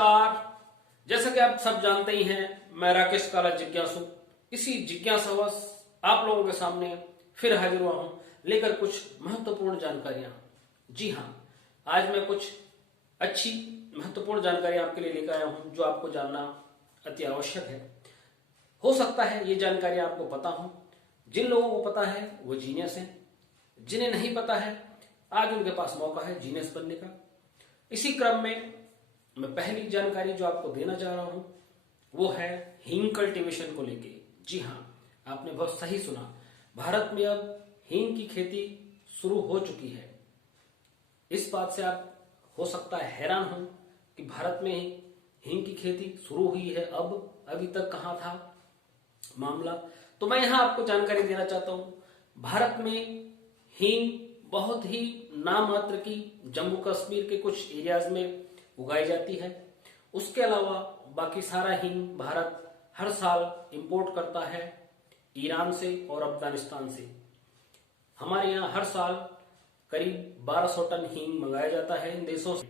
नमस्कार। जैसा कि आप सब जानते ही हैं, मैं राकेश काला जिज्ञासु इसी जिज्ञासावश आप लोगों के सामने फिर हाजिर हुआ हूं, लेकर कुछ महत्वपूर्ण जानकारियां। जी हां, आज मैं कुछ अच्छी महत्वपूर्ण जानकारी आपके लिए लेकर आया हूं जो आपको जानना अति आवश्यक है। हो सकता है ये जानकारी आपको पता हो। जिन लोगों को पता है वो जीनियस हैं, जिन्हें नहीं पता है आज उनके पास मौका है जीनियस बनने का। इसी क्रम में मैं पहली जानकारी जो आपको देना चाह रहा हूं वो है हींग कल्टीवेशन को लेके। जी हां, आपने बहुत सही सुना, भारत में अब हींग की खेती शुरू हो चुकी है। इस बात से आप हो सकता है हैरान हो कि भारत में हींग की खेती शुरू हुई है, अब अभी तक कहां था मामला। तो मैं यहां आपको जानकारी देना चाहता हूं, भारत में हींग बहुत ही नाम मात्र की जम्मू कश्मीर के कुछ एरियाज में उगाई जाती है। उसके अलावा बाकी सारा हींग भारत हर साल इंपोर्ट करता है ईरान से और अफगानिस्तान से। हमारे यहाँ हर साल करीब 1200 टन हींग मंगाया जाता है इन देशों से,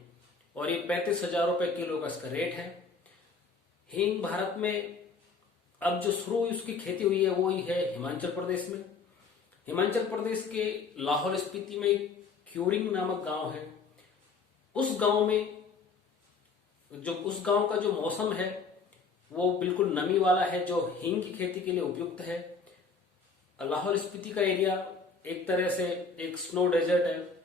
और ये 35,000 रुपए किलो का इसका रेट है। हींग भारत में अब जो शुरू उसकी खेती हुई है वो ही है हिमाचल प्रदेश में। हिमाचल प्रदेश के लाहौल स्पीति में एक क्यूरिंग नामक गांव है। उस गांव का जो मौसम है वो बिल्कुल नमी वाला है, जो हींग की खेती के लिए उपयुक्त है। लाहौल स्पीति का एरिया एक तरह से एक स्नो डेजर्ट है।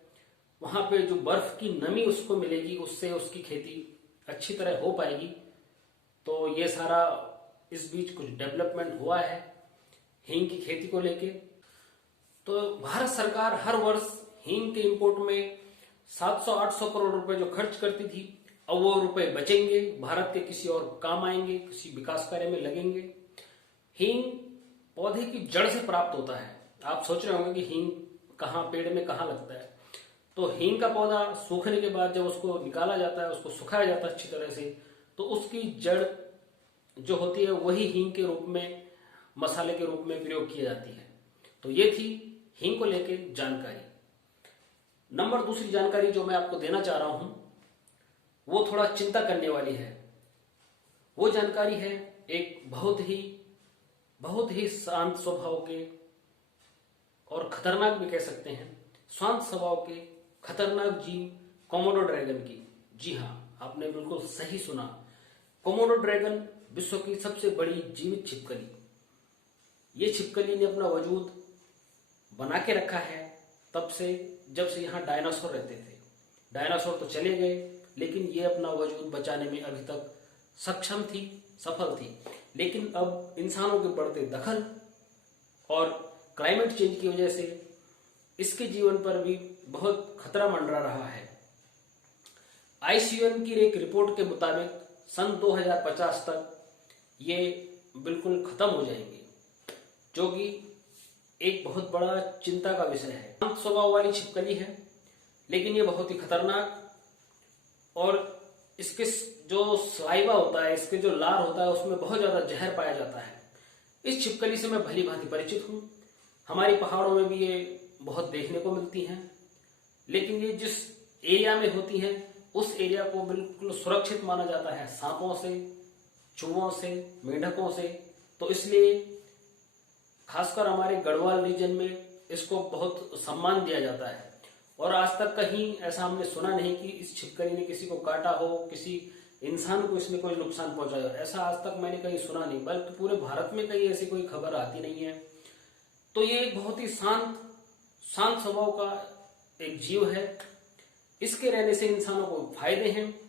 वहां पे जो बर्फ की नमी उसको मिलेगी, उससे उसकी खेती अच्छी तरह हो पाएगी। तो ये सारा इस बीच कुछ डेवलपमेंट हुआ है हींग की खेती को लेके। तो भारत सरकार हर वर्ष हींग के इंपोर्ट में 700-800 करोड़ रुपए जो खर्च करती थी, अब वो रुपए बचेंगे, भारत के किसी और काम आएंगे, किसी विकास कार्य में लगेंगे। हींग पौधे की जड़ से प्राप्त होता है। आप सोच रहे होंगे कि हींग कहाँ पेड़ में कहाँ लगता है। तो हींग का पौधा सूखने के बाद जब उसको निकाला जाता है, उसको सुखाया जाता है अच्छी तरह से, तो उसकी जड़ जो होती है वही हींग के रूप में, मसाले के रूप में प्रयोग की जाती है। तो ये थी हींग को लेके जानकारी। नंबर दूसरी जानकारी जो मैं आपको देना चाह रहा हूं वो थोड़ा चिंता करने वाली है। वो जानकारी है एक बहुत ही शांत स्वभाव के और खतरनाक भी कह सकते हैं, शांत स्वभाव के खतरनाक जीव कोमोडो ड्रैगन की। जी हां, आपने बिल्कुल सही सुना, कोमोडो ड्रैगन विश्व की सबसे बड़ी जीवित छिपकली। ये छिपकली ने अपना वजूद बना के रखा है तब से, जब से यहाँ डायनासोर रहते थे। डायनासोर तो चले गए, लेकिन ये अपना वजूद बचाने में अभी तक सफल थी। लेकिन अब इंसानों के बढ़ते दखल और क्लाइमेट चेंज की वजह से इसके जीवन पर भी बहुत खतरा मंडरा रहा है। IUCN की एक रिपोर्ट के मुताबिक सन 2050 तक ये बिल्कुल खत्म हो जाएंगे, जो कि एक बहुत बड़ा चिंता का विषय है। शांत स्वभाव वाली छिपकली है, लेकिन ये बहुत ही खतरनाक, और इसके जो सलाइवा होता है, इसके जो लार होता है, उसमें बहुत ज्यादा जहर पाया जाता है। इस छिपकली से मैं भली भांति परिचित हूं। हमारी पहाड़ों में भी ये बहुत देखने को मिलती हैं, लेकिन ये जिस एरिया में होती हैं उस एरिया को बिल्कुल सुरक्षित माना जाता है सांपों से, चूहों से, मेंढकों से। तो इसलिए खासकर हमारे गढ़वाल रीजन में इसको बहुत सम्मान दिया जाता है, और आज तक कहीं ऐसा हमने सुना नहीं कि इस छिपकली ने किसी को काटा हो, किसी इंसान को इसने कोई नुकसान पहुंचाया। ऐसा आज तक मैंने कहीं सुना नहीं, बल्कि पूरे भारत में कहीं ऐसी कोई खबर आती नहीं है। तो ये एक बहुत ही शांत स्वभाव का एक जीव है। इसके रहने से इंसानों को फायदे हैं,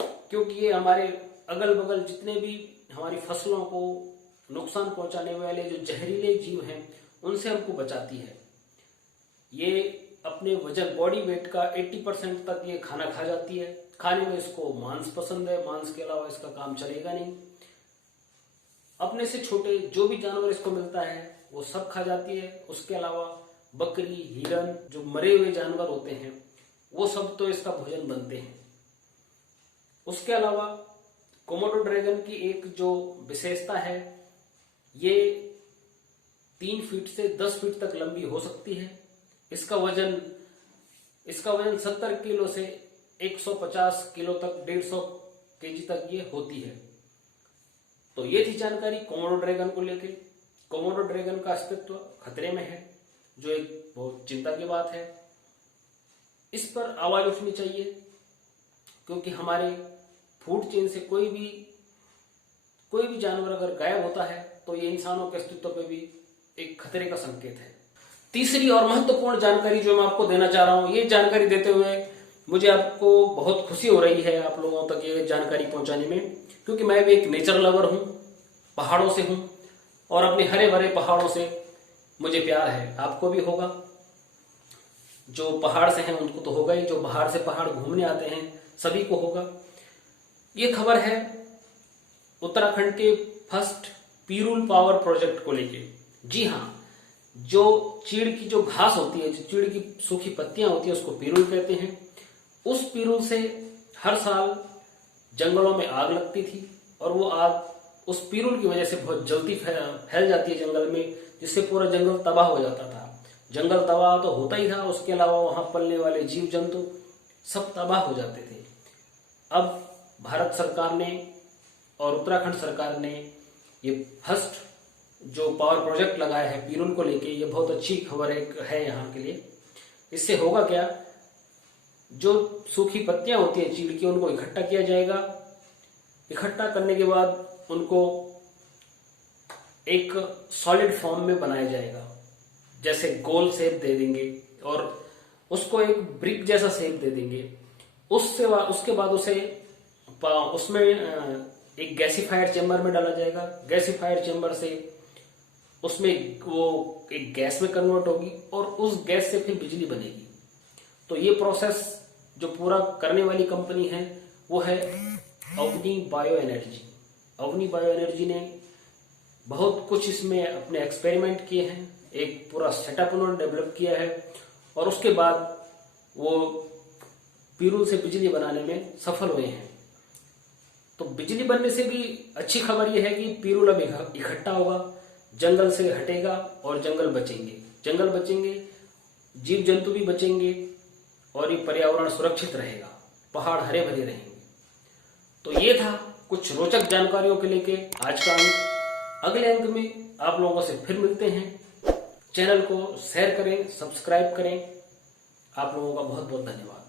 क्योंकि ये हमारे अगल बगल जितने भी हमारी फसलों को नुकसान पहुंचाने वाले जो जहरीले जीव हैं उनसे हमको बचाती है। ये अपने वजन, बॉडी वेट का 80% तक ये खाना खा जाती है। खाने में इसको मांस पसंद है, मांस के अलावा इसका काम चलेगा नहीं। अपने से छोटे जो भी जानवर इसको मिलता है वो सब खा जाती है। उसके अलावा बकरी, हिरन, जो मरे हुए जानवर होते हैं वो सब तो इसका भोजन बनते हैं। उसके अलावा कोमोडो ड्रैगन की एक जो विशेषता है, ये 3 फीट से 10 फीट तक लंबी हो सकती है। इसका वजन 70 किलो से 150 किलो तक, 150 केजी तक ये होती है। तो ये थी जानकारी कोमोडो ड्रैगन को लेके। कोमोडो ड्रैगन का अस्तित्व खतरे में है, जो एक बहुत चिंता की बात है। इस पर आवाज उठनी चाहिए, क्योंकि हमारे फूड चेन से कोई भी जानवर अगर गायब होता है तो ये इंसानों के अस्तित्व पे भी एक खतरे का संकेत है। तीसरी और महत्वपूर्ण जानकारी जो मैं आपको देना चाह रहा हूं, ये जानकारी देते हुए मुझे आपको बहुत खुशी हो रही है आप लोगों तक ये जानकारी पहुंचाने में, क्योंकि मैं भी एक नेचर लवर हूं, पहाड़ों से हूं और अपने हरे भरे पहाड़ों से मुझे प्यार है। आपको भी होगा, जो पहाड़ से हैं उनको तो होगा ही, जो बाहर से पहाड़ घूमने आते हैं सभी को होगा। ये खबर है उत्तराखंड के फर्स्ट पिरूल पावर प्रोजेक्ट को लेके। जी हाँ, जो चीड़ की जो घास होती है, जो चीड़ की सूखी पत्तियां होती है, उसको पिरूल कहते हैं। उस पिरूल से हर साल जंगलों में आग लगती थी और वो आग उस पिरूल की वजह से बहुत जल्दी फैल जाती है जंगल में, जिससे पूरा जंगल तबाह हो जाता था। जंगल तबाह तो होता ही था, उसके अलावा वहां पलने वाले जीव जंतु सब तबाह हो जाते थे। अब भारत सरकार ने और उत्तराखंड सरकार ने ये फर्स्ट जो पावर प्रोजेक्ट लगाया है पिरूल को लेके, ये बहुत अच्छी खबर है यहाँ के लिए। इससे होगा क्या, जो सूखी पत्तियां होती है चीड़ की, उनको इकट्ठा किया जाएगा। इकट्ठा करने के बाद उनको एक सॉलिड फॉर्म में बनाया जाएगा, जैसे गोल शेप दे देंगे और उसको एक ब्रिक जैसा शेप दे देंगे। उसके बाद उसमें एक गैसीफायर चेंबर में डाला जाएगा। गैसीफायर चेंबर से उसमें वो एक गैस में कन्वर्ट होगी और उस गैस से फिर बिजली बनेगी। तो ये प्रोसेस जो पूरा करने वाली कंपनी है वो है Avani bio energy. Avani bio energy ने बहुत कुछ इसमें अपने एक्सपेरिमेंट किए हैं, एक पूरा सेटअप उन्होंने डेवलप किया है और उसके बाद वो पिरूल से बिजली बनाने में सफल हुए हैं। तो बिजली बनने से भी अच्छी खबर यह है कि पिरूल अब इकट्ठा होगा, जंगल से हटेगा और जंगल बचेंगे, जीव जंतु भी बचेंगे और ये पर्यावरण सुरक्षित रहेगा, पहाड़ हरे भरे रहेंगे। तो ये था कुछ रोचक जानकारियों के लेके आज का अंक। अगले अंक में आप लोगों से फिर मिलते हैं। चैनल को शेयर करें, सब्सक्राइब करें। आप लोगों का बहुत बहुत धन्यवाद।